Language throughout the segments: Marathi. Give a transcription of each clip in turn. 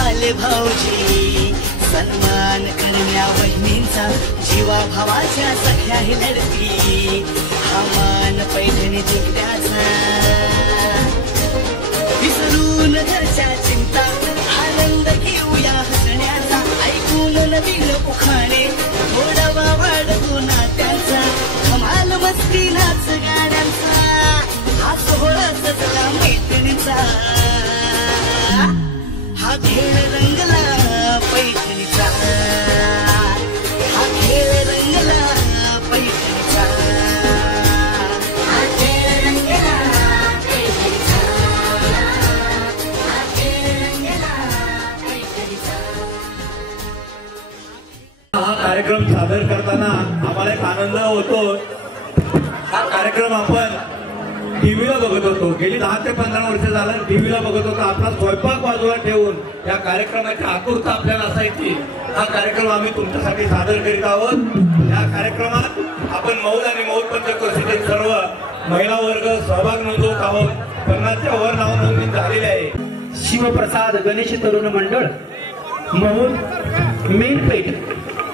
आले भाऊजी सन्मान करण्या वहिनींचा जीवा भावाच्या सख्याही लढती हा मान पैठणी जिंकण्याचा विसरून घरच्या चिंता आनंद घेऊया हसण्याचा ऐकून नवीन उखाणे थोडावा वाढवू नात्यांचा कमाल मस्ती नाच गाण्यांचा हा सोहळा सजला मैत्रिणीचा हा खेळ रंगला पैठणीचा हा खेळ रंगला पैठणीचा हा खेळ रंगला पैठणीचा हा खेळ रंगला पैठणीचा. हा कार्यक्रम सादर करताना आम्हाला एक आनंद होतो. हा कार्यक्रम आपण टीव्हीला बघत होतो. गेली 10 ते 15 वर्ष झालं टीव्हीला बघत होतो. आपला स्वयंपाक बाजूला ठेवून या कार्यक्रमाची आतुरता आपल्याला असायची. हा कार्यक्रम आम्ही तुमच्यासाठी सादर करीत आहोत. या कार्यक्रमात आपण मौद आणि मौद पंचक्रोशीतील सर्व महिला वर्ग सहभाग नोंदवत आहोत. 50च्या वर नाव नोंदणी झालेली आहे. शिवप्रसाद गणेश तरुण मंडळ मौद मेनपेठ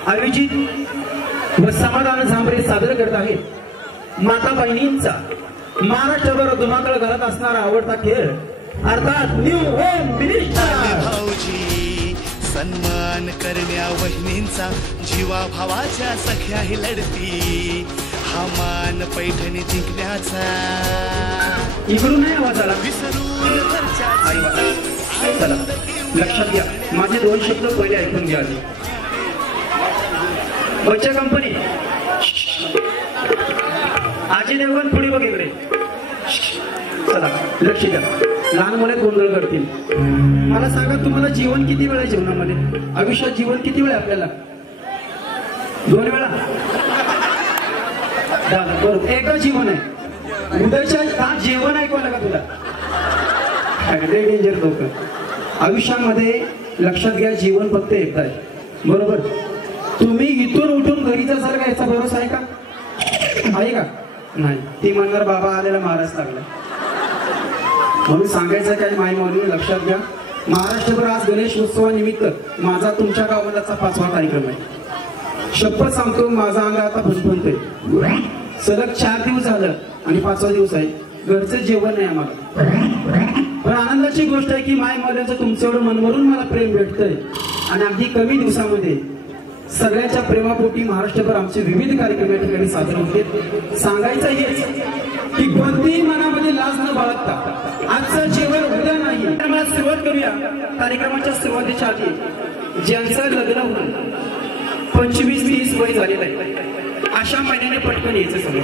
आयोजित व समाधान झांबरे सादर करत आहेत माता बहिणींचा महाराष्ट्रभर धुमाकूळ घालत असणारा आवडता खेळ अर्थात न्यू होम मिनिस्टर. भाऊजी सन्मान करण्या वहिनींचा जीवा भावाच्या सख्याही लढती हा मान पैठणी जिंकण्याचा इकडून नाही आवाज आला. विसरून चला लक्षात घ्या माझे 2 शब्द पहिले ऐकून घ्या. बच्चा कंपनी आजी देवगण पुढे बघ इकडे. चला लक्ष द्या लहान मुले गोंधळ करतील. मला सांगा तुम्हाला जीवन किती वेळ आहे जीवनामध्ये? आयुष्यात जीवन किती वेळ आहे आपल्याला? 2 वेळा. बरोबर एकच जीवन आहे. उद्याच्या तास जेवण ऐकवायला का तुला? डेंजर लोक. आयुष्यामध्ये लक्षात घ्या जीवन फक्त एकदा आहे. बरोबर. तुम्ही इथून उठून घरी जासाल का याचा भरोसा आहे का? आहे का? नाही. ती म्हणणार बाबा आलेला महाराज लागला. म्हणून सांगायचं काय माई माऊली लक्षात घ्या महाराष्ट्रभर आज गणेश उत्सवानिमित्त माझा तुमच्या गावाचा 5वा कार्यक्रम आहे. शपथ सांगतो माझा अंग आता फणफणतोय. सलग 4 दिवस झालं आणि 5वा दिवस आहे. घरचं जेवण नाही आम्हाला. पण आनंदाची गोष्ट आहे की माय माऊलीचं तुमचं एवढं मनवरून मला प्रेम भेटतंय आणि अगदी कमी दिवसामध्ये सगळ्यांच्या प्रेमापोटी महाराष्ट्रभर आमचे विविध कार्यक्रम या ठिकाणी सादर होते. सांगायचं हेच की कोणतीही मनामध्ये लाज न बाळगता आजचं जेवण उद्या नाही. मला सुरुवात करूया कार्यक्रमाच्या सुरुवातीच्या आधी ज्यांचं लग्न होऊन 25-30 वय झालेलं आहे अशा महिन्याने पटकन यायचं समोर.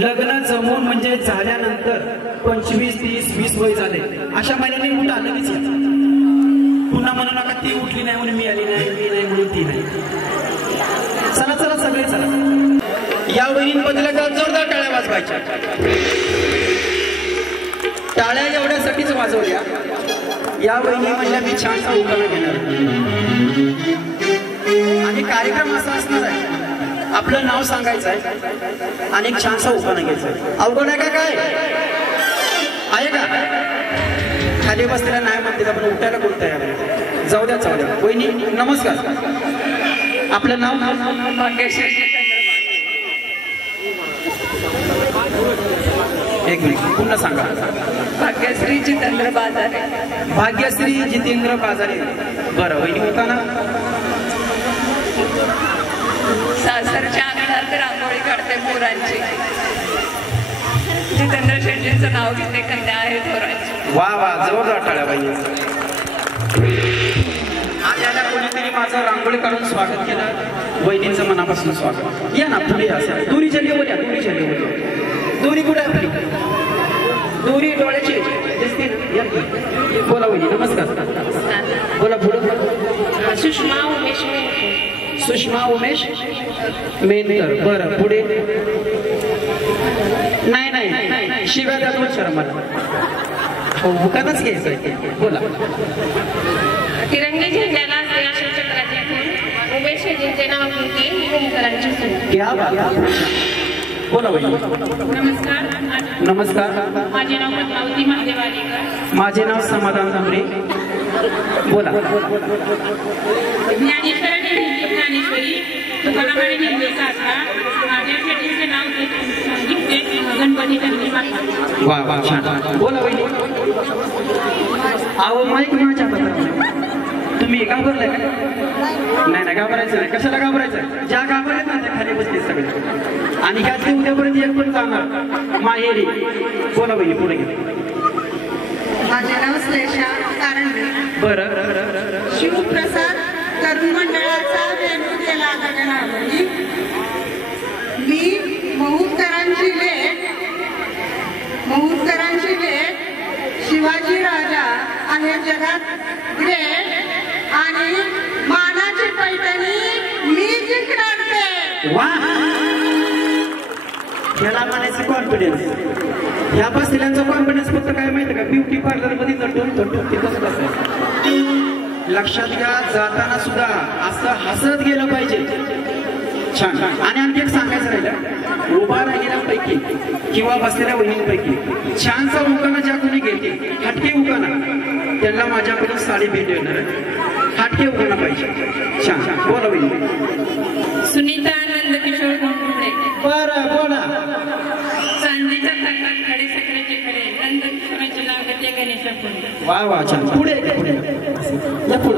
लग्न जमून म्हणजे झाल्यानंतर 25-30-20 वय झाले अशा महिन्याने उठा लगेच या. पुन्हा म्हणू नका ती उठली नाही म्हणून मी आली नाही, मी नाही म्हणून ती नाही. चला चला सगळे चला. या वहिनींबद्दल जोरदार टाळ्या वाजवायच्या. टाळ्या एवढ्यासाठीच वाजवल्या या वहिनी म्हणल्या मी छानसा उखाणा घेणार आणि कार्यक्रम असा असणार आहे. आपलं नाव सांगायचं आहे आणि एक छानसा उखाणा घ्यायचा आहे. अवघड आहे का? काय आहे का? खाली बसलेला नाही म्हणते पण उठायला कोण तयार आहे? जाऊ द्या जाऊ द्या. वहिनी नमस्कार. आपलं नाव? एक मिनिट पुन्हा सांगा. भाग्यश्री जितेंद्र बाजारे. भाग्यश्री जितेंद्र बाजारे. बरं वहिनी होता ना? सासरच्या अंगणात रांगोळी काढते पोरांची. जितेंद्र शेट्टींचं नाव घेते कन्या आहे थोरांची. वा वा जोरदार टाळ्या बाई. आज याला कोणीतरी माझं रांगोळी काढून स्वागत केलं. वहिनींचं मनापासून स्वागत. या ना पुढे असं दोरी चढलीवर या. दोरी चढलीवर. दोरी कुठे आपली? दोरी डोळ्याची दिसते ना. बोला वहिनी नमस्कार. बोला पुढे. सुषमा उमेश. सुषमा उमेश मेनकर. बरं पुढे. नाही नाही शिव्या द्या दोन शर्मा. हो मुखातच घ्यायचं. बोला. तिरंगी झेंड्याला चक्राचे फूल उमेश जिंकते नाव घेते. क्या बात. बोला वहिनी. नमस्कार. नमस्कार. माझे नाव पद्मावती महादेव आलेकर. माझे नाव समाधान तांबरे. बोला. ज्ञानेश्वरांनी लिहिली ज्ञानेश्वरी, तुकारामाने लिहिली गाथा, माझ्या शेतीचे नाव घेते गणपती त्यांनी माता. वा वा छान. बोला वहिनी. अहो माईक माझ्या हातात. तुम्ही घाबरलाय का? नाही नाही घाबरायचं नाही. कशाला घाबरायचं? ज्या घाबरत ना त्या खाली बसते सगळे. आणि ह्यातली उद्यापर्यंत एक पण जाणार माहेरी. बोला वहिनी पुढे घे. माझे नाव श्लेषा कारंडे. बरं. शिवप्रसाद तरुण मंडळाचा वेणू गेला गगनावरी. मी महूरकरांची लेख शिवाजी राजा आहे जगात ग्रेट आणि मानाची पैठणी मी जिंकणार ते. वा. याला म्हणायचं कॉन्फिडन्स. ह्या बसलेल्यांचा कॉन्फिडन्स फक्त काय माहिती का? ब्युटी पार्लर मध्ये तिथंच बसायचं. लक्षात घ्या, जाताना सुद्धा असं हसत गेलं पाहिजे. छान. आणि आणखी एक सांगायचं राहिलं, उभा राहिलेल्यापैकी किंवा बसलेल्या वहिनींपैकी छानसा उकाना ज्या कोणी घेते, हटके उकाना, त्यांना माझ्याकडून साडी भेट येणार. हटके उकाना पाहिजे. छान. बोला वहिनी. सुनीता आनंद किशोर गोंडे. बरं बोला. चांदीच्या ताटात खडे साखरेचे खडे, नंद किशोरांचे नाव घेते गणेशा पुढे. वा वा छान. पुढे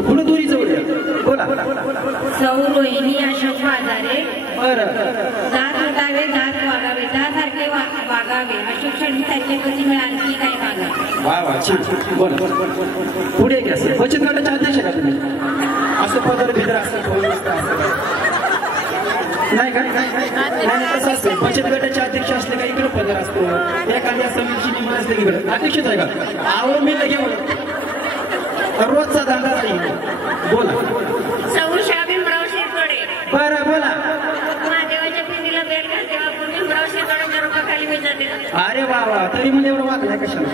पुढे दोरी जवळ या. बोला. सौ रोहिणी अशोक बाजारे. बरं. दात उठावे दात वागावे दासारखे वागावे अशोक क्षणी त्याचे कधी मिळाली काही वागावे. वा वा छान. बोला. पुढे घ्या. बचत गटाचे अध्यक्ष का तुम्ही? असं पदर भितर नाही का? नाही कसं असतं, बचत गटाचे अध्यक्ष असले का इकडे पदर असतो, एखाद्या समितीची निवड असले की इकडे अध्यक्षच आहे का? आवड मी लगे रोजचा धंदा नाही. बोला. सौ भीमराव शेकडे. बरं बोला. महादेवाच्या पिंडीला बेल घालते वापरून भीमराव शेकड्यांच्या रूपाखाली मी जाते. अरे वा वा. तरी मला एवढं वागलाय कशाला?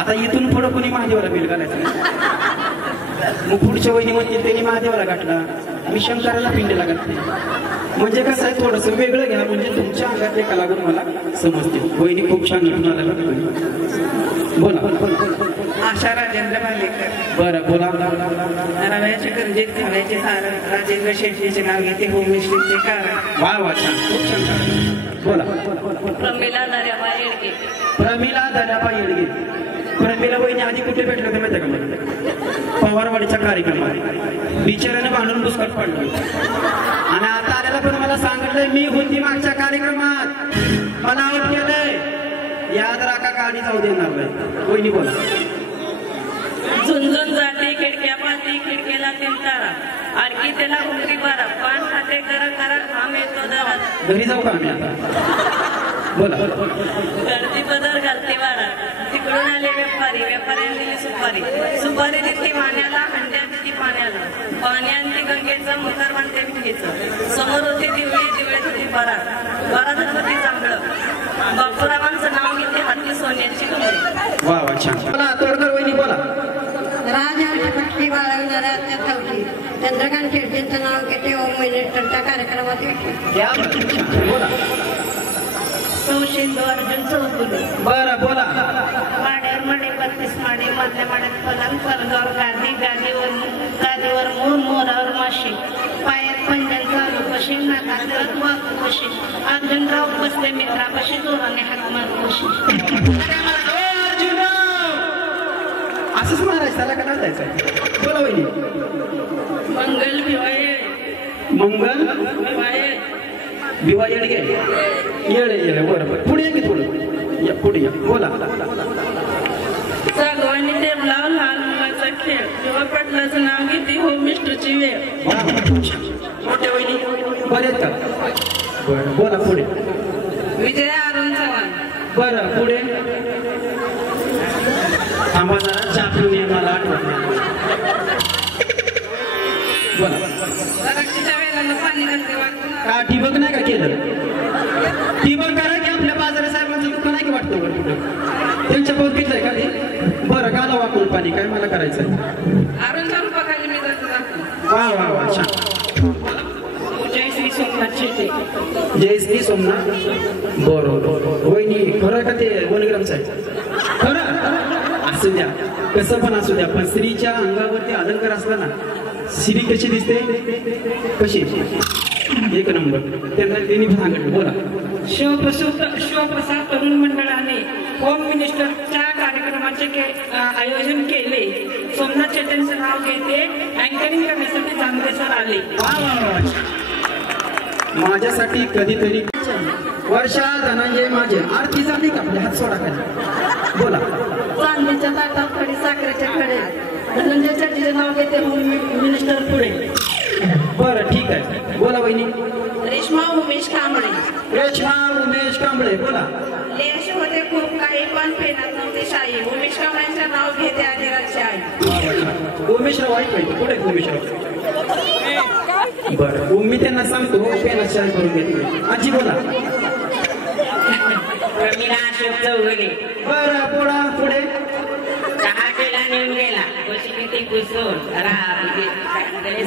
आता इथून पुढं कोणी महादेवाला बेल घालायचं? मग पुढच्या वहिनी म्हणते त्यांनी महादेवाला गाठला, मी शंकराला पिंडीला घातले. म्हणजे कसं आहे, थोडस वेगळं घ्या, म्हणजे तुमच्या अंगातले कलागुण मला समजते. वहिनी खूप छान नटून आला. बोला. आशा राजेंद्र भालेकर. बरं बोला. रव्याचे कर्जे खाव्याचे सारण, राजेंद्र शेट्टीचे नाव घेते होममिस्त्रीचे कारण. वा वा छान. खूप छान. बोला. प्रमिला दर्याबा येडगे. प्रमिला दर्याबा येडगे. प्रमिला वहिनी आधी कुठे भेटले होते माहिती का मला? पवारवाडीच्या कार्यक्रमात. बिचाराने भांडून पुस्तक पडलं आणि आता आल्याला पण मला सांगितलंय मी होती मागच्या कार्यक्रमात, मला आउट केलंय. याद राखा, गाडी जाऊ देणार नाही. वहिनी बोला. झुंझुन जाते खिडक्या पाहती खिडकीला तिंतारा, आणखी त्याला उमरी बारा, पान खाते करा आम येतो दरात. घरी जाऊ का आम्ही आता? बोला. गर्दी बदल घालते वारा, तिकडून आले व्यापाऱ्यांनी दिली सुपारी दिली मान्याला, हंड्या दिली पाण्याने गंगेचं, मुखार बांधते भिंगेचं. समोर होती दिवळे होती बरा होती चांगलं, बापूरावांचं नाव घेते हाती सोन्याची कमरी. वा वा छान. बोला. तोडकर वहिनी बोला. राजहंस पक्षी बाळगणाऱ्या त्या चौकी चंद्रकांत शेट्टींचं नाव घेते होम मिनिस्टरच्या कार्यक्रमात येते. बोला. सौशिंदू अर्जुन चौगुले. बरं बोला. माड्यावर माडे 32 माडे, मधल्या माड्यात पलंग, पलंगावर गादीवर मोरावर माशी, पायात पंजन चालू कशी, नाकात वाकू कशी, अर्जुनराव बसले मित्रापाशी जोराने हात मारू कशी. असंच मारायचं, त्याला का जायचं? बोला वहिनी. मंगल भिवाये. मंगल भिवाये येळे. बरोबर. पुढे की थोडं या. पुढे या. बोला. सागवानी टेबला लहान मुलाचा खेळ, किंवा पटलाचं नाव घेते होम मिस्टरची वेळ. मोठ्या वहिनी बरेच का? बरं बोला. पुढे. विजया अरुण चव्हाण. बरं पुढे. थांबा जरा, चहा पिऊन ये, मला आठवत नाही. बोला. द्राक्षाच्या वेळेला पाणी घालते वाटतं. का ठिबक नाही का केलं? ठिबक करा की आपल्या बाजारा साहेबांचं दुकान आहे की वाटतं वर कुठं? त्यांच्या पौकीच आहे का ते? बरं गाला वाकून पाणी काय मला करायचं? अरुणच्या रूपाखाली मी जातो. वा वा वा छान. जय श्री सोमनाथ शेट्टी. जय श्री सोमनाथ बरोबर वहिनी खरं का ते 1 ग्रामचं आहे खरं असू द्या कसं पण असू द्या पण स्त्रीच्या अंगावरती अलंकार असला ना स्त्री कशी दिसते कशी एक नंबर त्यांना त्यांनी सांगितलं बोला शिवप्रसाद तरुण मंडळाने होम मिनिस्टरच्या कार्यक्रमाचे आयोजन केले. सोमनाथ चेतनचं नाव घेते. अँकरिंग करण्यासाठी चांगले सर आले. माझ्यासाठी कधीतरी वर्षा धनंजय माझे आरती झाली का आपल्या हात सोडा खाली बोला. चांदीच्या ताटात खडी साखरेच्या खडे धनंजय चटर्जीचे नाव घेते होम मिनिस्टर पुढे. बरं ठीक आहे बोला वहिनी. रेश्मा उमेश कांबळे. रेश्मा उमेश कांबळे बोला. लेश होते खूप काही पण फेरत नव्हते शाही. उमेश कांबळेंचे नाव घेते आदिराजची आई. उमेशराव वाईट माहिती कुठे उमेशराव. बरं मी त्यांना सांगतो पेना शाही करून घेते. आजी बोला. प्रमिला अशोक चौगले. बरं पुढा पुढे. चहा केला नेऊन गेला कशी किती कुसून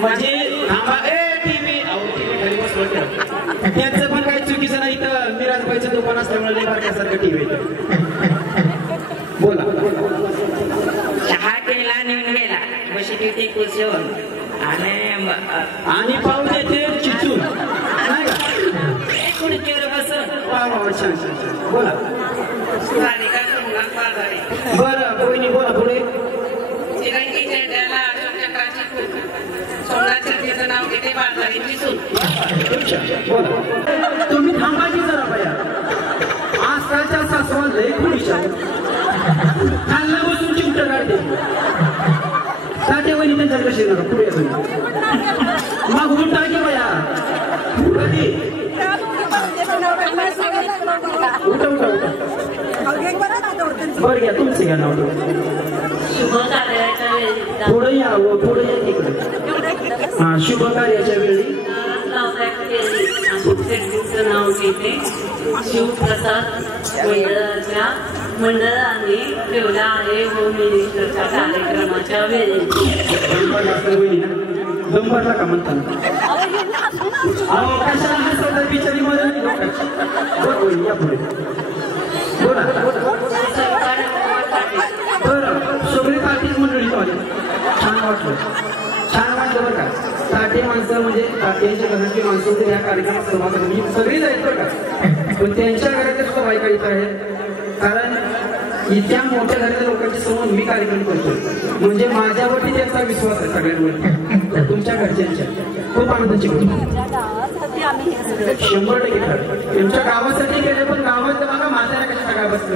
म्हणजे थांबा टीव्ही घरी बसलो त्यांचं पण काही चुकीचं नाही तर मिराजबाईचं दुकान असल्यामुळे बारक्यासारखं टीव्ही बोला. चहा केला नेऊन गेला कशी किती कुसून आणि पाहू देते चिचून नाही का खुर्चीवर बसून छान छान छान बोला. बरं कोणी बोला पुढे. तुम्ही थांबायची जरा बाया. आजकालच्या सासवा लय खुडीच्या खाल्ला बसून चिमट काढते साठे वहिनी त्यांच्या कशी येणार पुढे मग उलटा की बाया कधी उठा उठा उठा बरं घ्या तुमचं घ्या नाव. शुभ कार्याच्या वेळी पुढे यावं पुढे या तिकडे. हा शुभ कार्याच्या वेळी नाव घेते. शिवप्रसाद मंडळाने ठेवला आहे होम मिनिस्टरच्या कार्यक्रमाच्या वेळी. नंबरला का म्हणताना कशाला हसवतात बिचारी मध्ये या पुढे बोला. बरं सगळी पार्टीच मंडळी आली छान वाटलं बरं का. साठे माणसं म्हणजे साठ्यांच्या घरातली माणसं होते या कार्यक्रमात सहभाग सगळीच आहेत बरं का पण त्यांच्या घरातल्या सुद्धा बायका इथं आहेत कारण इतक्या मोठ्या घरातल्या लोकांच्या समोर मी कार्यक्रम करतो म्हणजे माझ्यावरती त्यांचा विश्वास आहे सगळ्यांवरती तुमच्या घरच्यांच्या खूप आनंदाची गोष्ट 100% त्यांच्या गावासाठी गेले पण गावात बघा म्हाताऱ्या कशा सगळ्या बसले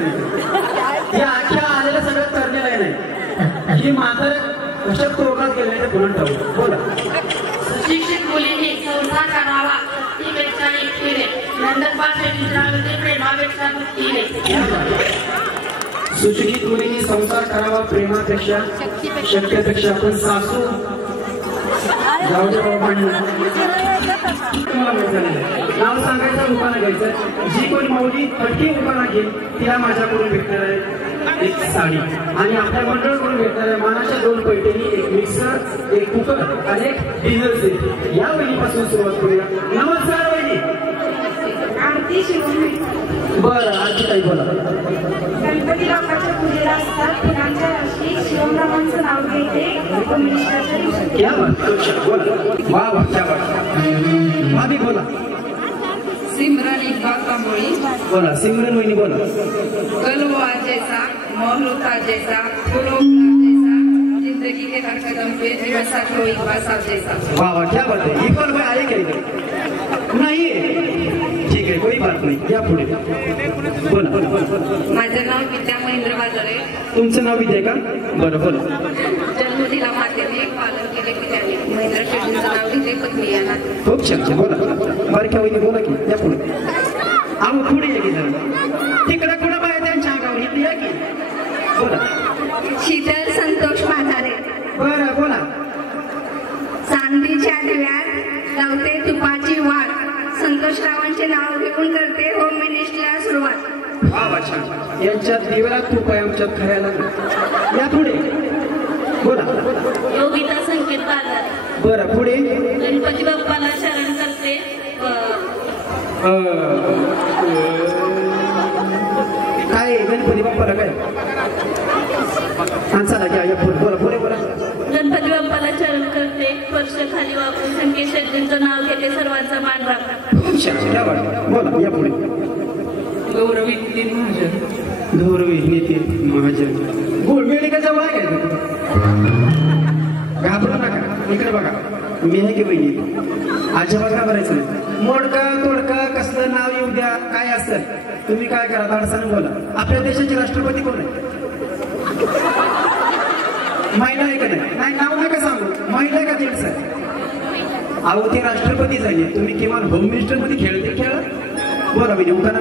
हे अख्ख्या आलेलं सगळं करण्याला नाही ही म्हाताऱ्या कशा प्रोग्राम केले पुन्हा ठेवू बोला. सुशिक्षित मुलींनी संसार करावा ती पेक्षा एकटीने नंदनबाई प्रेमापेक्षा मुक्तीने. सुशिक्षित मुलींनी संसार करावा प्रेमापेक्षा शक्यपेक्षा पण सासू जाऊ दे बाबा नाव सांगायचं उपाना घ्यायचं. जी कोणी माऊली पटकी उपाना घेईल तिला माझ्याकडून भेटणार आहे एक साडी आणि आपल्या मंडळकडून भेटणार आहे मानाच्या 2 पैठणी एक मिक्सर एक कुकर आणि एक डिनर सेट. या वहिनीपासून सुरुवात करूया. नमस्कार वहिनी. आरती शिवून बरं आजी काही बोला. गणपती बाप्पाच्या पूजेला असतात फुलांच्या राशी शिवरामांचं नाव घेते. क्या बात बोला. वा वा क्या बात. मामी बोला. सिमरन इकबाल कांबोळी बोला. सिमरन वहिनी बोला. कलवा जैसा मोहलता जैसा फूलों जैसा जिंदगी के हर कदम पे जीवन साथ हो इकबाल साहब जैसा. वाह वाह क्या बात है. इकबाल भाई आए क्या नाही ठीक आहे कोई बात नाही. या पुढे बोला. माझं नाव विद्या महेंद्र बाजारे. तुमचं नाव विद्या का. बरं बोला. जन्मदिला मातेने पालन केले पित्याने महेंद्र शेट्टींचं नाव घेतले पत्नी यांना. खूप छान बोला. बारक्या वहिनी बोला की या पुढे. आम्ही पुढे या की जरा तिकडे कुठं बाहेर त्यांच्या अंगावर इथे या की बोला. शीतल संतोष म्हातारे. बरं बोला. चांदीच्या दिव्यात लावते तुपाची वाट संतोषरावांचे नाव घेऊन करते होम मिनिस्टरला सुरुवात. वा वा छान. यांच्यात दिवेला तूप आहे आमच्यात खायला लागलं. या पुढे बोला. योगिता संकेत बाजार. बरं पुढे. गणपती बाप्पाला शरण करते सन्मान राखा. खूप छान. क्या बात. बोला या पुढे. गौरवी नितीन महाजन. गौरवी नितीन महाजन. गुळमेळी का जवळ आहे का? घाबरू नका, इकडे बघा. मी आहे की बहिणी अजिबात घाबरायचं नाही. मोडका तोडका कसलं नाव येऊ द्या, काय असेल तुम्ही काय करा, धाडसाने बोला. आपल्या देशाचे राष्ट्रपती कोण आहे? महिला आहे का नाही? नाही नाव नका सांगू. महिला आहे का जेंट्स आहे? अहो ते राष्ट्रपती झाली, तुम्ही किमान होम मिनिस्टर मध्ये खेळते खेळा. बोला बहिणी उठा ना.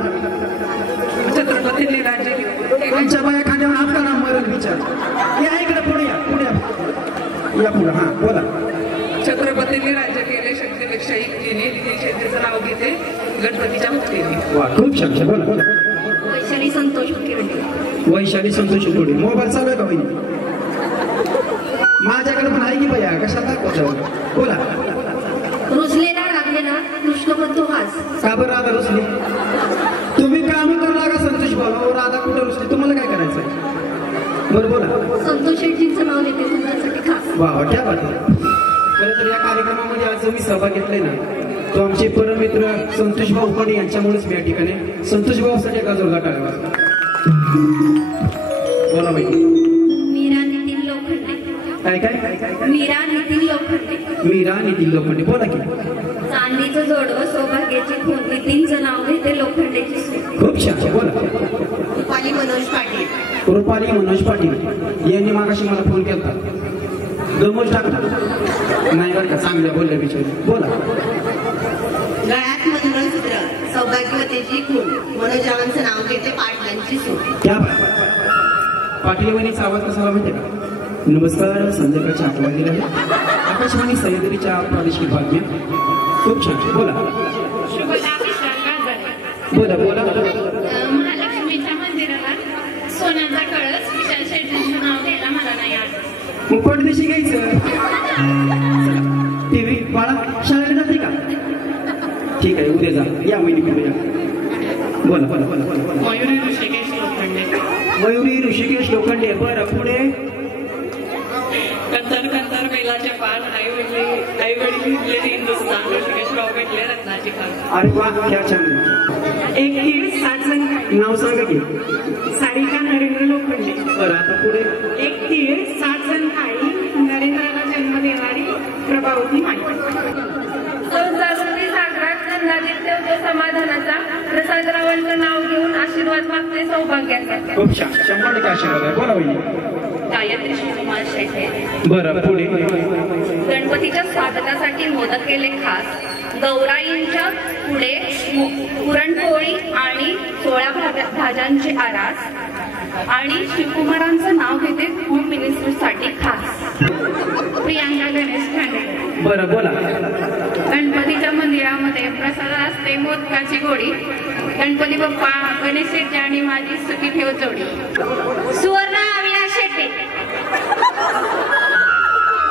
छत्रपतींनी राज्य केले. तुमच्या बाया खांद्यावर हात करा, मरण विचार. या इकडे पुढे या, पुढे या पुढे. हा बोला. छत्रपतींनी राज्य केले, शक्तीपेक्षा युक्तीने. नितीन शेट्टीचं नाव घेते गणपतीच्या भक्तीने. वा खूप छान. बोला बोला. वैशाली संतोष किरणे. वैशाली संतोष पुढे. मोबाईल चालू आहे का बहिणी? माझ्याकडे पण आहे की बया, कशाला दाखवतो. बोला. रुजलेला रागलेला कृष्ण बंधू हास. का बरं राधा रुसली? तुम्ही काम करू लागा संतोष बाबा. राधा कुठं रुसली? तुम्हाला काय करायचं? बरं बोला. संतोष शेट्टींचं नाव घेते तुमच्यासाठी खास. वा वा क्या बात आहे. खरं तर या कार्यक्रमामध्ये आज जो मी सहभाग घेतलाय ना, तो आमचे परमित्र संतोष भाऊ उकडे यांच्यामुळेच मी या ठिकाणी. संतोष भाऊसाठी एका जोरदार टाळ्या वाजवा. बोला बाई. मीरा नितीन लोखंडे. काय काय? मीरा नितीन लोखंडे. मीरा नितीन लोखंडे. बोला की. चांदीचं जोडवं सौभाग्याची खून. नितीनचं नाव घेते लोखंडेची सून. खूप छान. बोला. रुपाली मनोज पाटील. रुपाली मनोज पाटील यांनी मागाशी मला फोन केला. दमोज टाकला नाही बरं का, चांगल्या बोलल्या बिचारी. बोला. गळ्यात मंगळसूत्र सौभाग्यवतीची खून. मनोजावांचं नाव घेते पाटलांची सून. क्या पाटील वहिनीचा आवाज कसा माहिती का? नमस्कार. संध्याकाळच्या 8 वाजलेले आहे. आकाशवाणी सह्याद्रीच्या प्रादेशिक भाग्य. खूप छान. बोला. बोला बोला. महालक्ष्मीच्या मंदिराला सोन्याचा कळस विशाल शेट्टींचं नाव घ्यायला मला नाही आलं. मग पडदेशी घ्यायचं. टीव्ही बाळा शाळेला जाते का? ठीक आहे उद्या जा. या वहिनी करूया. बोला बोला बोला. मयुरी ऋषिकेश लोखंडे. मयुरी ऋषिकेश लोखंडे. बरं पुढे. कंतर कंतर बेलाचे पान. आई वडील हिंदुस्थान. ऋषिकेशराव भेटले रत्नाची खान. अरे वा क्या छान. एक तीळ 7 जण. नाव सांगा की. सारिका नरेंद्र लोखंडे. बरं आता पुढे. एक तीळ 7 जण आई. नरेंद्राला जन्म देणारी प्रभावती माई. संसारवती सागरात नंदादीप ठेवतो समाधानाचा. प्रसादरावांचं नाव घेऊन आशीर्वाद मागते सौभाग्याचा. खूप छान. 100% आशीर्वाद आहे. बोला वहिनी. गायत्री शिवकुमार शेटे. बरं पुढे. गणपतीच्या स्वागतासाठी मोदक केले खास. गौराईंच्या पुढे पुरणपोळी आणि 16 भाज्यांची आरास. आणि शिवकुमारांचं नाव घेते होम मिनिस्टरसाठी खास. प्रियांका गणेश खांडे. बरं बोला. गणपतीच्या मंदिरामध्ये प्रसाद असते मोदकाची गोडी. गणपती बाप्पा गणेश शेट्टी आणि माझी सुखी ठेव जोडी. सुवर्णा अविनाश शेट्टी.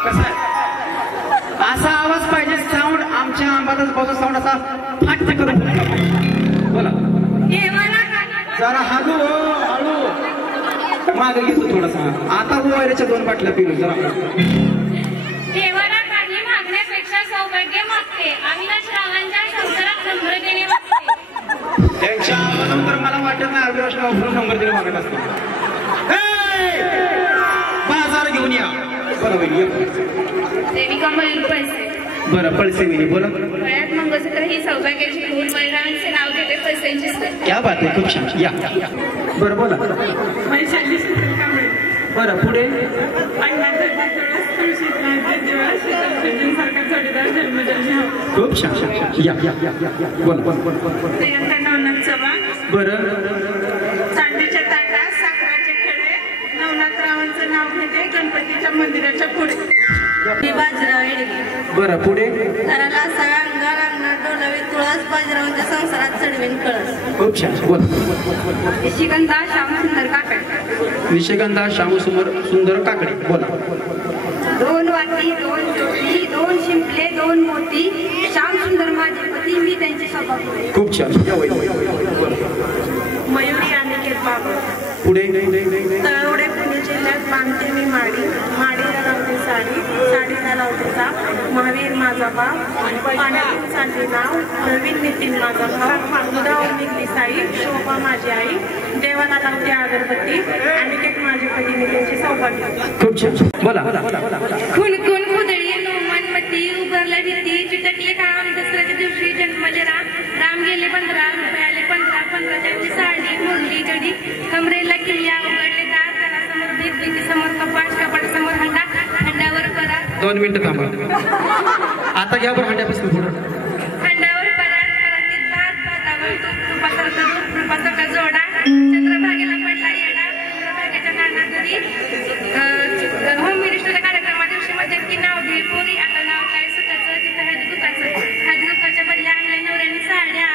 कसा आहे? असा आवाज पाहिजे. साऊंड आमच्या आंबादास भाऊचा साऊंड असा फाट करून बोला. जरा हळू हळू मागे घेतो थोडासा. आता मोबाईलच्या 2 बाटल्या पिलो जरा. देवाला काही मागण्यापेक्षा सौभाग्य मागते. अविनाश रावांच्या संसारात नंबर देणे मागते. त्यांच्या नंतर मला वाटत नाही अविनाश राव नंबर दिले मागत असतो. बाजार घेऊन या. बरोबर. देविका मयूर पैसे. बरं पळसे मी बोला. गळ्यात मंगळसूत्र ही सौभाग्याची खून. महिलांचे नाव घेते पैशांची सून. क्या बात आहे. खूप छान. या बरं बोला. वैशाली सुनील कांबळे. बरं पुढे. खूप छान. या या या बोला. प्रियंका नवनाथ चव्हाण. बरं. चांदीच्या ताटात साखराचे खडे. नवनाथरावांचं नाव घेते गणपतीच्या मंदिराच्या पुढे. बाजीराव येडगे. बरं पुढे. घराला सगळ्या अंगाला अंगणात डोलवी तुळस. बाजीरावांच्या संसारात चढवीन कळस. खूप छान. बोला. निशिगंधा श्यामसुंदर काकडे. निशिगंधा श्यामसुंदर काकडे. बोला. 2 वाटी 2 जोडी 2 शिंपले 2 मोती. श्यामसुंदर माझे पती मी त्यांची सभापती. खूप छान. मयुरी अनिकेत बाबा. पुढे. तळवडे पुणे जिल्ह्यात बांधते मी माडी. माडीला लावते साडी साडीचा लावतेचा महावीर माझा बाप पाण्यातून चालली नाव नवीन नितीन माझा भाव दुधावर निघली साई शोभा माझी आई देवाला लावते अगरबत्ती आणि केक माझे पती मी त्यांची सौभाग्य. खूप छान. बोला. खून खून खुदळी नोमानमती उभारला भीती चिटकले काम दसऱ्याच्या दिवशी जन्मले राम गेले 15 रुपये आले 15 त्यांची साडी मुरली गडी कमरेला किल्ल्या उघडले दार घरासमोर भीती समोर कपाट समोर हंडावर परा 2 मिनिटं थांबा. आता घ्या बरं हंड्यापासून पुढं. हंडावर परातीत भात भातावर तुपासारखा जोडा चंद्रभागेला पडला येडा चंद्रभागेच्या नाना घरी होम मिनिस्टरच्या कार्यक्रमा दिवशी मध्ये की नाव घे पोरी आता नाव काय सुखाचं तिथं हळदी दुखाच्या बदल्या आणल्या नवऱ्याने साड्या.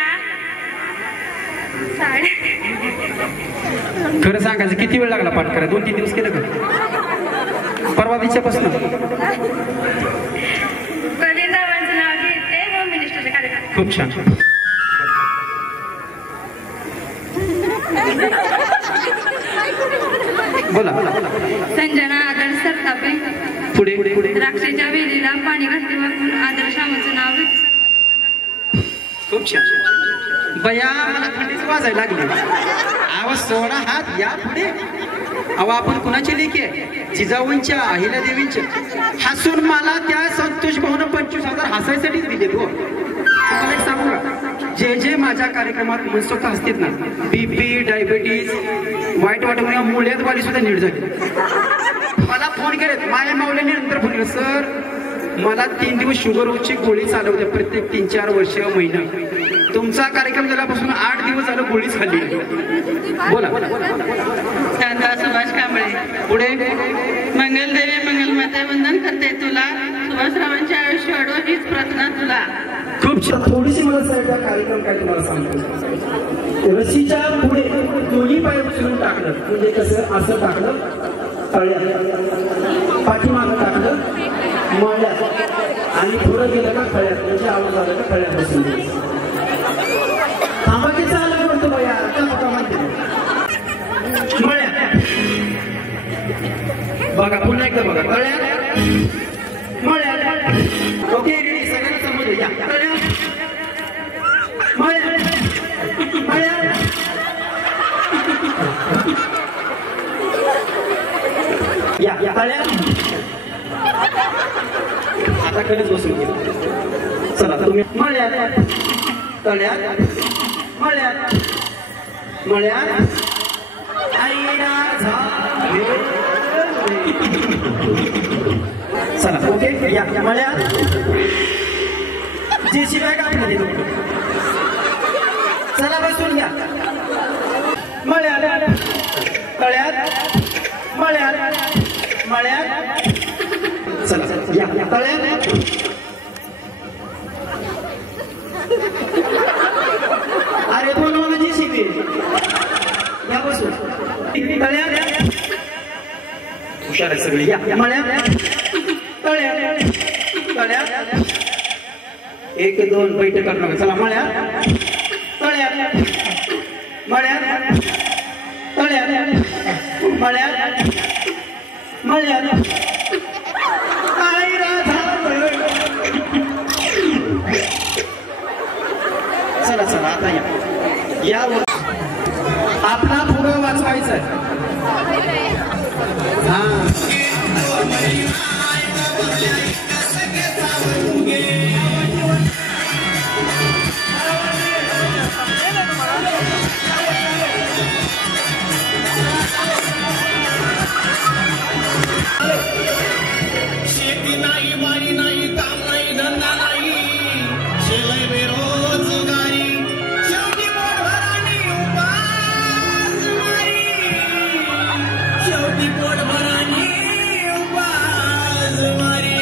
खरं सांगायचं किती वेळ लागला पाठ करायला? 2-3 दिवस केलं का? परवा दिवसापासून. प्रवीण रावांचं नाव घेते होम मिनिस्टरच्या कार्यक्रम. खूप छान. बोला. संजना आदर सरतापे पुढे. द्राक्षाच्या वेलीला पाणी घातले वाकून आदर श्यामाचं नाव घेते. खूप छान. बया मला थंडीच वाजायला लागली. आवाज सोडा हात या पुढे. अहो आपण कुणाची लेखी आहे? जिजाऊंच्या अहिल्यादेवींच्या. हसून मला त्या संतोष भाऊनं 25,000 हसायसाठीच दिले. हो तुम्हाला एक सांगू का, जे माझ्या कार्यक्रमात मनसोक्त असतात ना, BP डायबिटीज वाईट वाटून मुळ्यात वाली सुद्धा नीट झाली. मला फोन केलेत माझ्या माऊलीने नंतर फोन केलं, सर मला 3 दिवस शुगरची गोळी चालवते प्रत्येक 3-4 वर्ष महिना. तुमचा कार्यक्रम झाल्यापासून 8 दिवस झालं गोळीच खाल्ली. बोला. शांता सुभाष कांबळे पुढे. मंगलदेवी मंगलमाते वंदन करते तुला सुभाषरावांचे आयुष्य वाढवा हीच प्रार्थना तुला. खूप छान. थोडीशी मला साहेब कार्यक्रम काय तुम्हाला सांगतो. रशीच्या पुढे दोन्ही पाय उचलून टाकलं म्हणजे कसं असं टाकलं तळ्यात पाठीमागं टाकलं मळ्यात आणि पुढं गेलं का खळ्यात म्हणजे आवाज आला का खळ्यात बसून थांबाकीचा आला म्हणतो बाया का म्हणते मळ्यात. बघा पुन्हा एकदा बघा तळ्यात मळ्यात. ओके सगळ्यांना समजू या. या तळ्यात. आता कधीच बसून गेलो. चला तुम्ही मळ्यात तळ्यात मळ्यात चला ओके या मळ्यात. जे शिवाय काय देतो. चला बसून घ्या. मळ्यात तळ्यात मळ्यात चला या तळ्यात. अरे बोलवा जी शिकवे या बसून तळ्यात. हुशार आहे सगळे. या मळ्यात तळ्यात 1-2 बैठक करणार. चला मळ्यात तळ्यात चला आता या आपला पुढं वाचवायचं आहे. शेती नाही बारी नाही काम नाही धंदा नाही शेवय बेरोजगारी शेवटी पोटभराने उपास मारी शेवटी पोटभराने उपास मारी.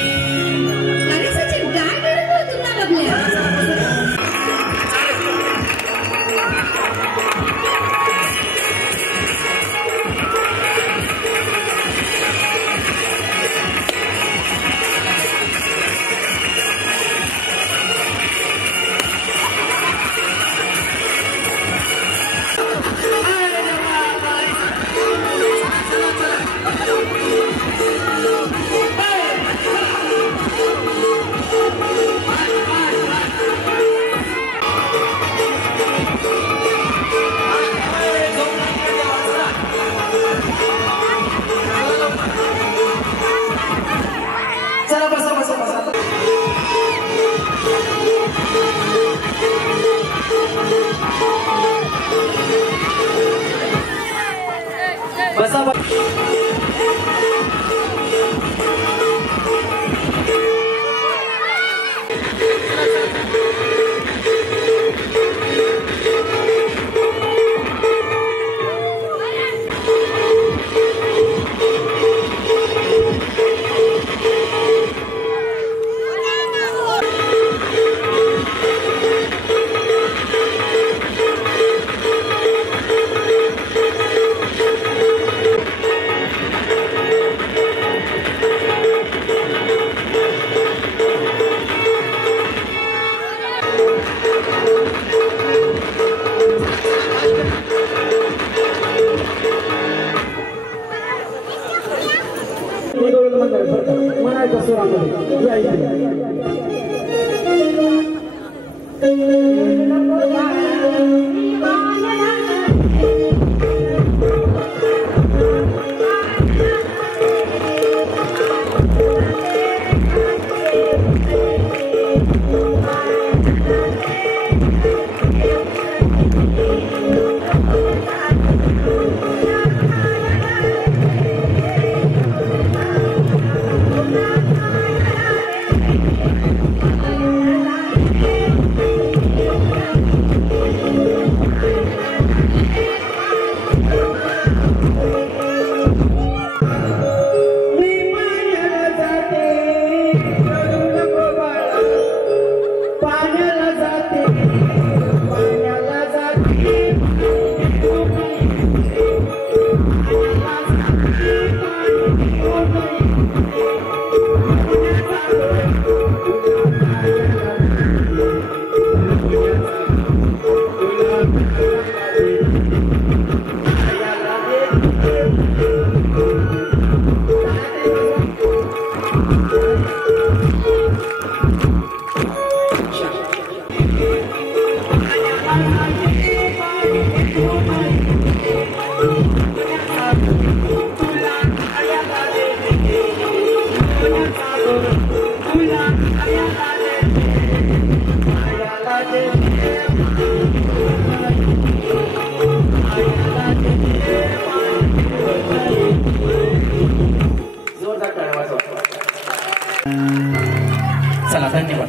चला धन्यवाद.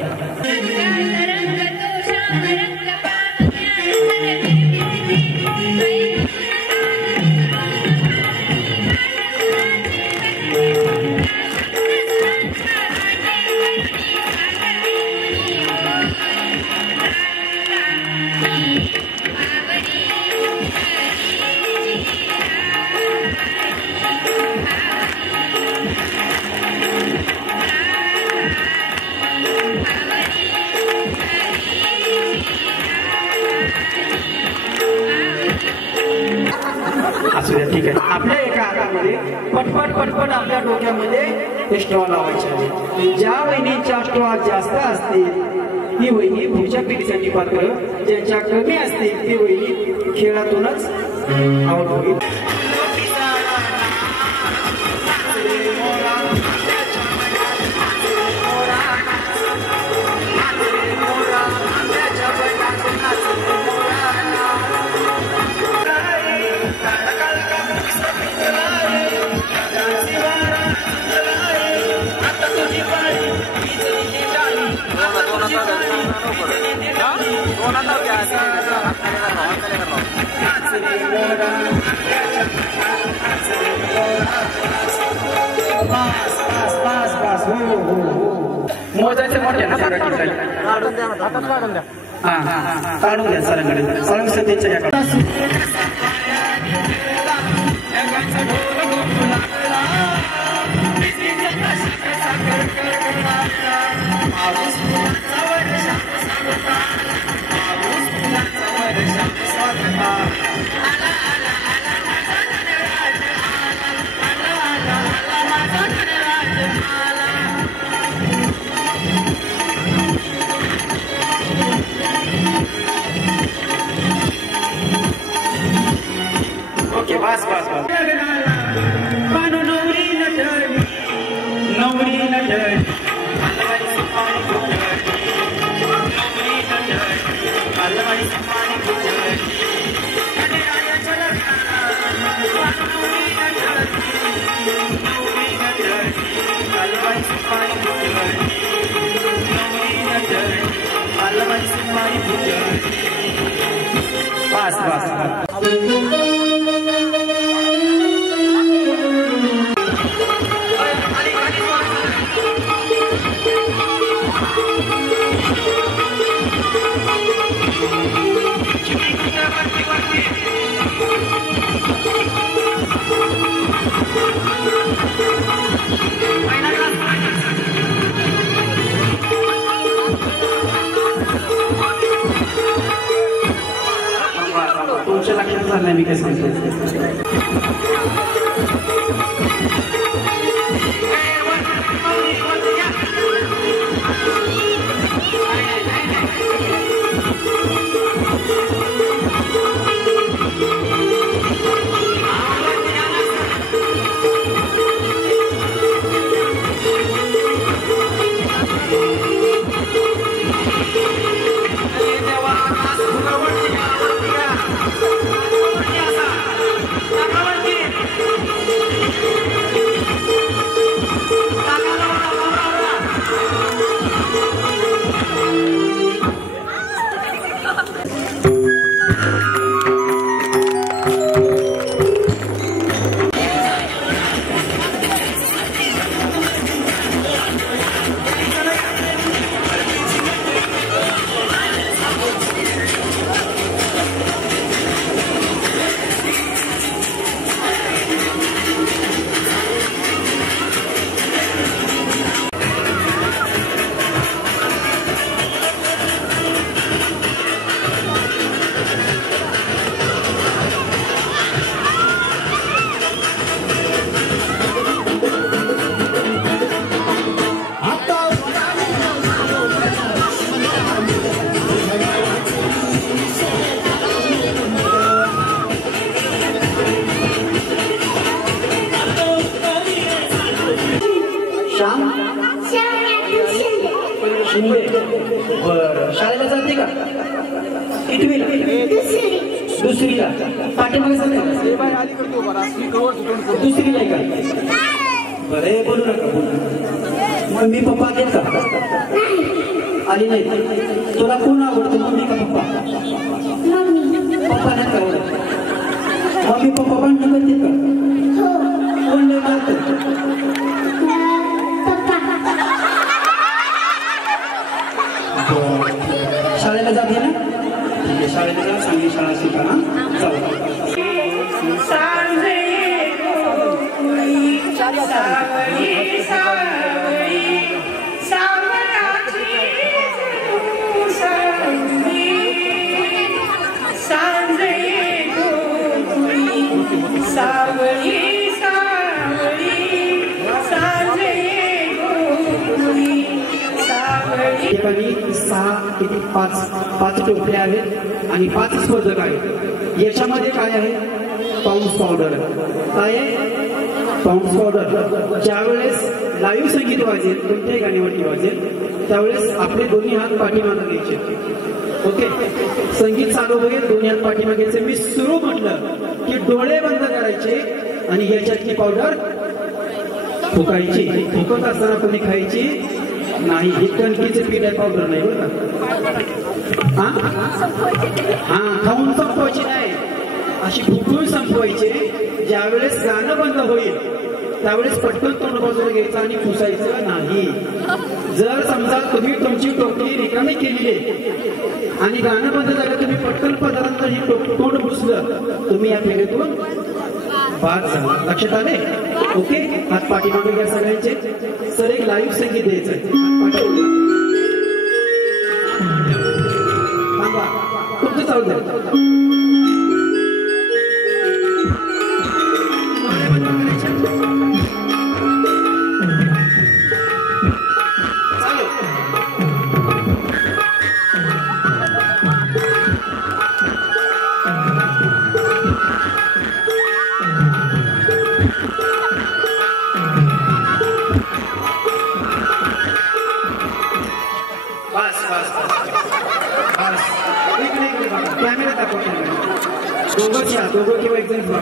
असू द्या, ठीक आहे. आपल्या एका हातामध्ये पटपट पटपट आपल्या डोक्यामध्ये स्टॉल लावायचे. ज्या वहिनीच्या स्टॉल जास्त असतील ती वहिनी पुढच्या पिढीसाठी पात्र, ज्यांच्या कमी असतील ती वहिनी खेळातूनच आउट होईल. मोजायचं मोठ्या काढून द्या सरांकडे. सरांग सध्याच्या ओके, बस बस बस. बस बस तुमच्या लक्षात झालं मी काय सांगतो. दुसरीला पाठीमागे दुसरीला आहे का? बरे बोलू नका मम्मी पप्पा आहेत का? आली नाही. तुला कोण आवडतं मम्मी का पप्पा? पप्पा नाही का आवडत? मम्मी पप्पा भांडण करतील का? कोण नाही मारत? शाळेला जाते ना? ठीक आहे शाळेला जा चांगली शाळा शिका ना. चला ठिकाणी 6 किती 5 टोपल्या आहेत आणि 5 स्पर्धक आहेत. याच्यामध्ये काय आहे? Pond's powder. काय आहे? Pond's powder. ज्यावेळेस लाईव्ह संगीत वाजेल कोणत्याही गाण्यावरती वाजेल त्यावेळेस आपले दोन्ही हात पाठीमागे घ्यायचे. ओके संगीत चालू होईल दोन्ही हात पाठीमागे घ्यायचे. मी सुरू म्हटलं की डोळे बंद करायचे आणि याच्यातली पावडर फुकायची. फुकत असताना कोणी खायची नाही. ही कणकीचे पीठ आहे पावडर नाही बरं का? हा खाऊन संपवायची नाही अशी फुकून संपवायचे. ज्यावेळेस गाणं बंद होईल त्यावेळेस पटकन तोंड बाजूला घ्यायचं आणि पुसायचं नाही. जर समजा तुम्ही तुमची टोपली रिकामी केलेली आहे आणि गाणं बंद झालं तुम्ही पटकन पदार्थ ही तोंड पुसलं तुम्ही या फेरीतून बाद झाला. लक्षात आले? ओके हात पाठीमागे घ्या सगळ्यांचे. सर एक लाईव्ह संगीत द्यायचं थांबा तुमचं चालू द्या. कॅमेरा दाखवा. दोघं किंवा एक जण बघा.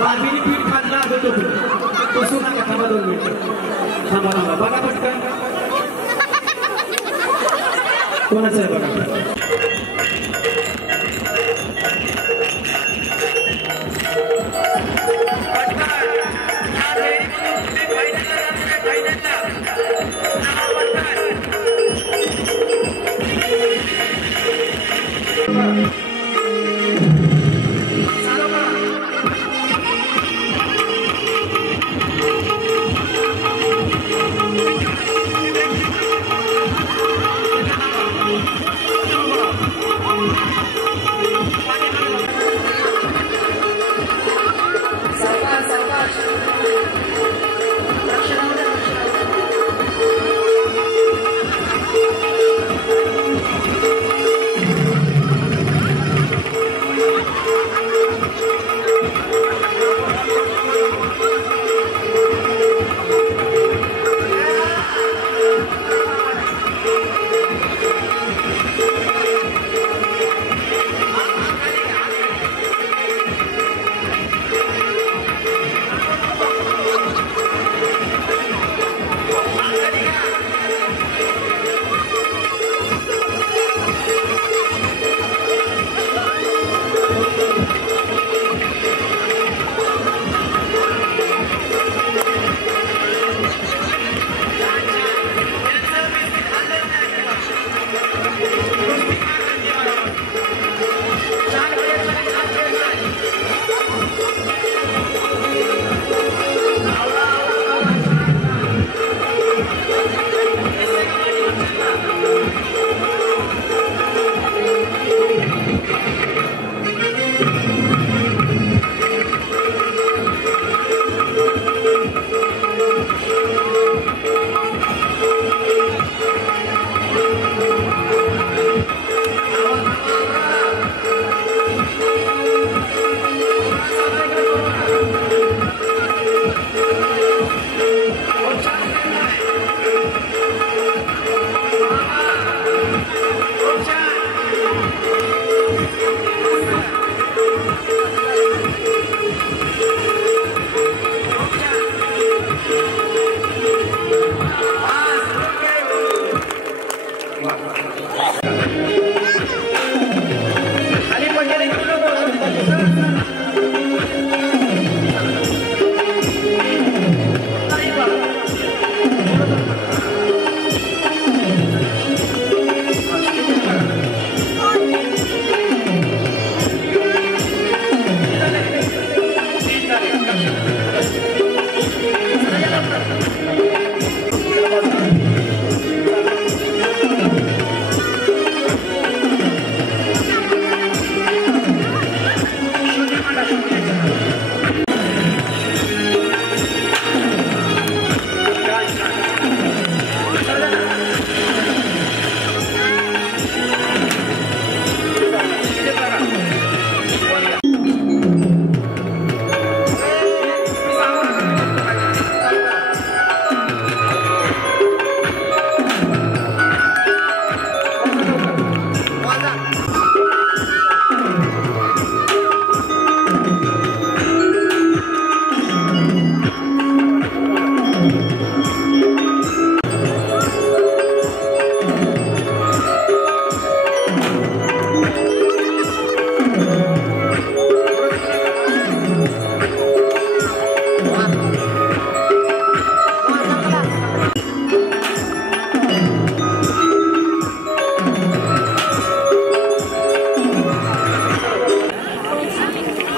बारबीने पीठ खाल्ला अगोदर बसू नका. थांबा 2 मिनिटं. थांबा बघा पटकन कोणाचं आहे बघा.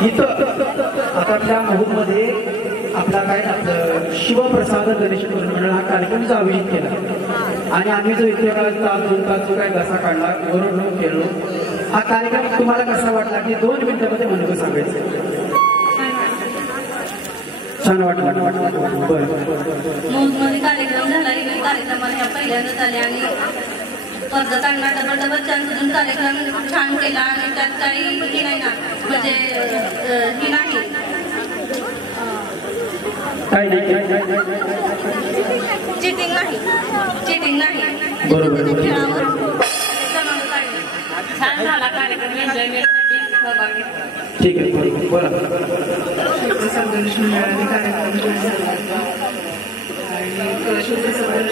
इथं आता आपल्या महूमध्ये आपला काय आपलं शिवप्रसाद गणेश मंडळ हा कार्यक्रम आयोजित केला आणि आम्ही जो इथे तास 2 तास जो काय घसा काढला वरून खेळलो. हा कार्यक्रम तुम्हाला कसा वाटला की 2 मिनिटांमध्ये म्हणून सांगायचं? छान वाटलं. मध्ये कार्यक्रम झाला. कार्यक्रमाला ह्या पहिल्यांदाच आले आणि कर्ज काढणार डबल चान्स कार्यक्रम खूप छान केला आणि त्यात काही ही नाही ना म्हणजे ही नाही चिटिंग नाही बरोबर. छान झाला कार्यक्रम एन्जॉयमेंटसाठी सहभागी. ठीक आहे बोला. गणेश मंडळाने कार्यक्रम आणि गणेश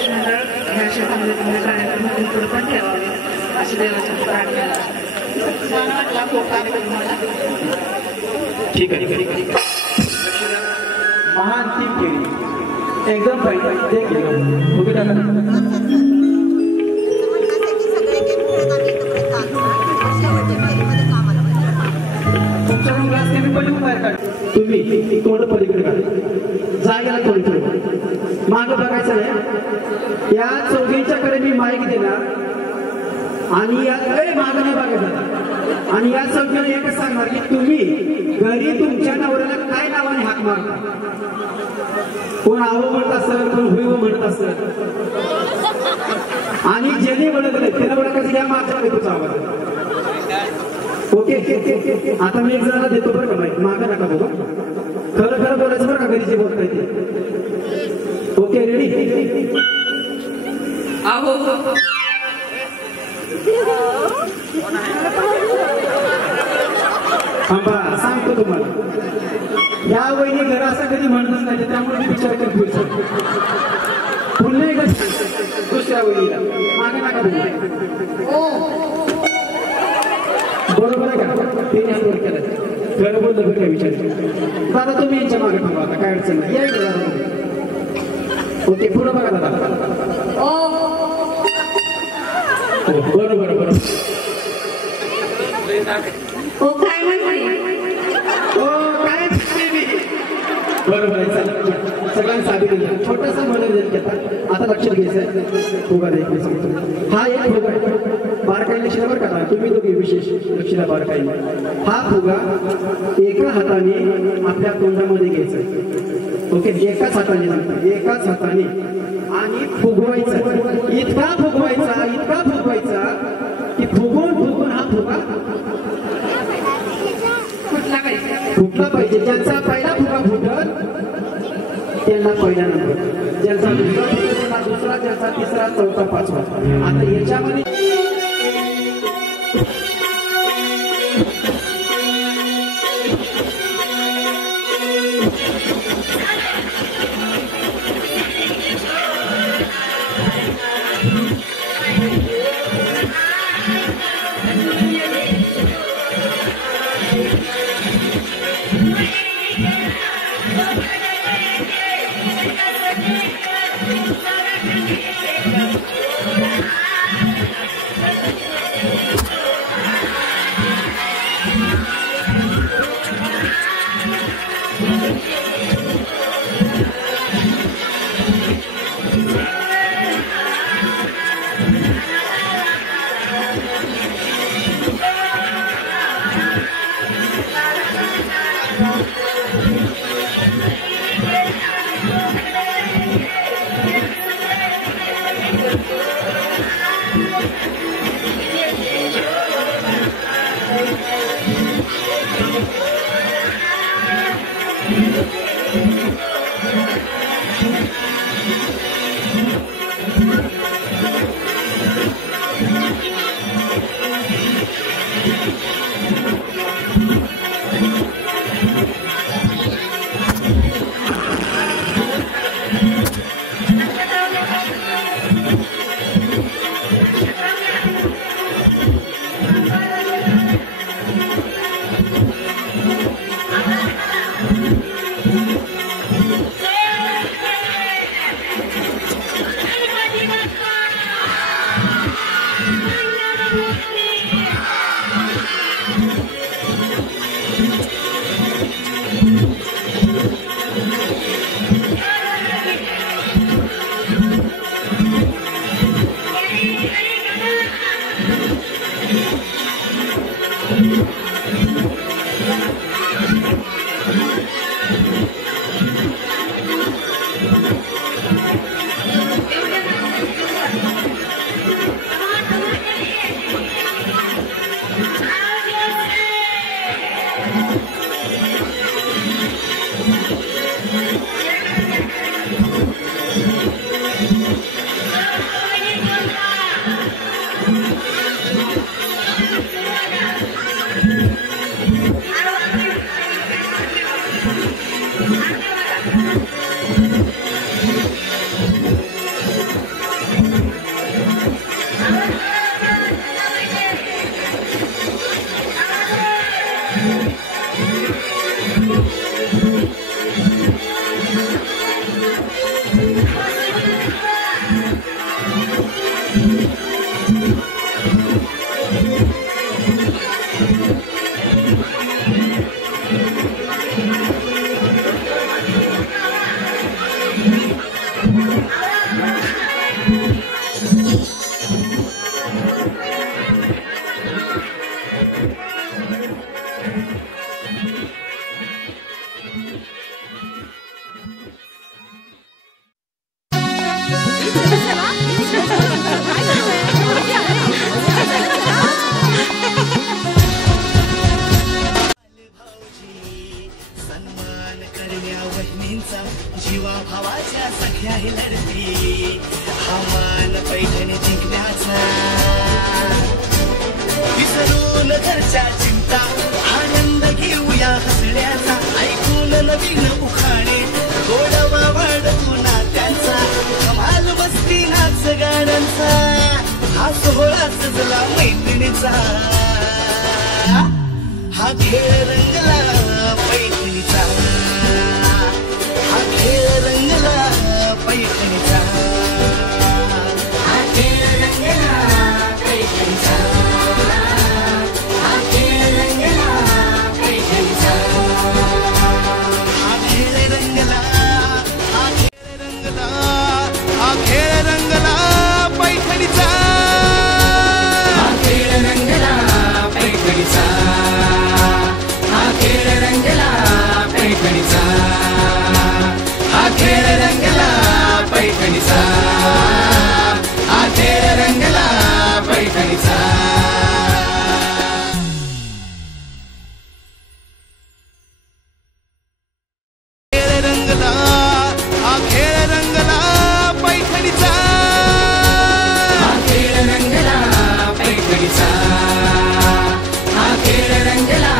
मंडळ ह्या क्षेत्रामध्ये तुम्ही कार्यक्रम पुढे पण ठेवावे अशी देवाची प्रार्थना. छान वाटला खूप कार्यक्रमाला. ठीक आहे. महाअंतिम केली एकदम पाहिजे तुम्ही तोंड पलीकडे काढा जागेला तोंड ठेवा. मागं बघायचं आहे. या चौघींच्याकडे मी माईक देणार आणि या मागं नाही बघायचं आणि या चौघीला एकच सांगणार की तुम्ही घरी तुमच्या नवऱ्याला काय नावाने हाक मारता. कोण आवं म्हणत असेल कोण हुई म्हणत असेल आणि ज्याने ओळखले त्याला ओळखायचं या माझ्या तुझा आवाज. ओके आता मी एक जणाला देतो बरं का माहिती मागं नका बघा. खरं खरं बोलायचं बरं का घरी जे बोलता येते. Okay ready. थांबा सांगतो तुम्हाला. या वहिनी घर असं कधी म्हणतच नाही त्यामुळे मी विचार करतो. पुन्हा एकदा दुसऱ्या वहिनीला मागे नका बघू. बरोबर आहे का? ते वर केलं खरं बोललं बरं काय विचार. दादा तुम्ही यांच्या मागे थांबा आता काय अडचण नाही. या ओके पुढं बघा दादा. बरोबर बरोबर. काय म्हणते काय बरोबर आहे. चला सगळ्यांना साधी दिली छोटासा मनोरंजन घेतात. आता लक्षात घ्यायचं फुगा द्यायला सांगतो. हा एक फुगा बारकाई लक्षात बरं का तुम्ही दोघे विशेष लक्षात बारकाई. हा फुगा एका हाताने आपल्या तोंडामध्ये घ्यायचा. ओके एकाच हाताने आणि फुगवायचा. इतका फुगवायचा की फुगून हा फुगा फुटला पाहिजे. ज्यांचा पहिला फुगा फुटल त्यांना पहिला नंबर, ज्यांचा दुसरा ज्यांचा तिसरा चौथा पाचवा. आता याच्यामध्ये जीवा भावाच्या सख्या ही लढती हवान पैठणी जिंकण्याचा विसरून घरच्या चिंता आनंद घेऊया हसण्याचा ऐकून नवीन उखाणे गोडवा वाढवू नात्यांचा कमाल मस्ती नाच गाण्यांचा हा सोहळा सजला मैत्रिणीचा हा खेळ रंगला पैठणीचा हा खेळ रंगला पैठणीचा हा खेळ रंगला पैठणीचा हा खेळ रंगला पैठणीचा हा खेळ रंगला हा खेळ रंगला हा खेळ रंगला पैठणीचा हा खेळ रंगला पैठणीचा हा खेळ रंगला पैठणीचा हा खेळ रंगला पैठणीचा हा खेळ रंगला पैठणीचा खेळ रंगला हा खेळ रंगला पैठणीचा हा खेळ रंगला पैठणीचा हा खेळ रंगला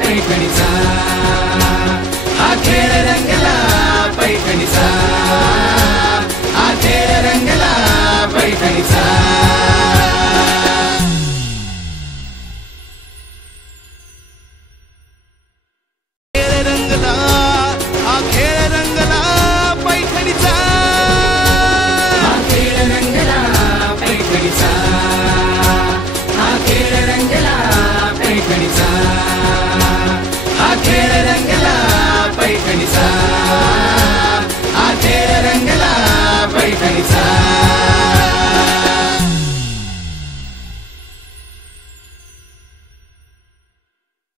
पैठणीचा हा खेळ रंगला पैठणीचा हा खेळ रंगला पैठणीचा खेळ रंगला हा खेळ रंगला पैठणीचा हा खेळ रंगला पैठणीचा हा खेळ रंगला पैठणीचा हा खेळ रंगला पैठणीचा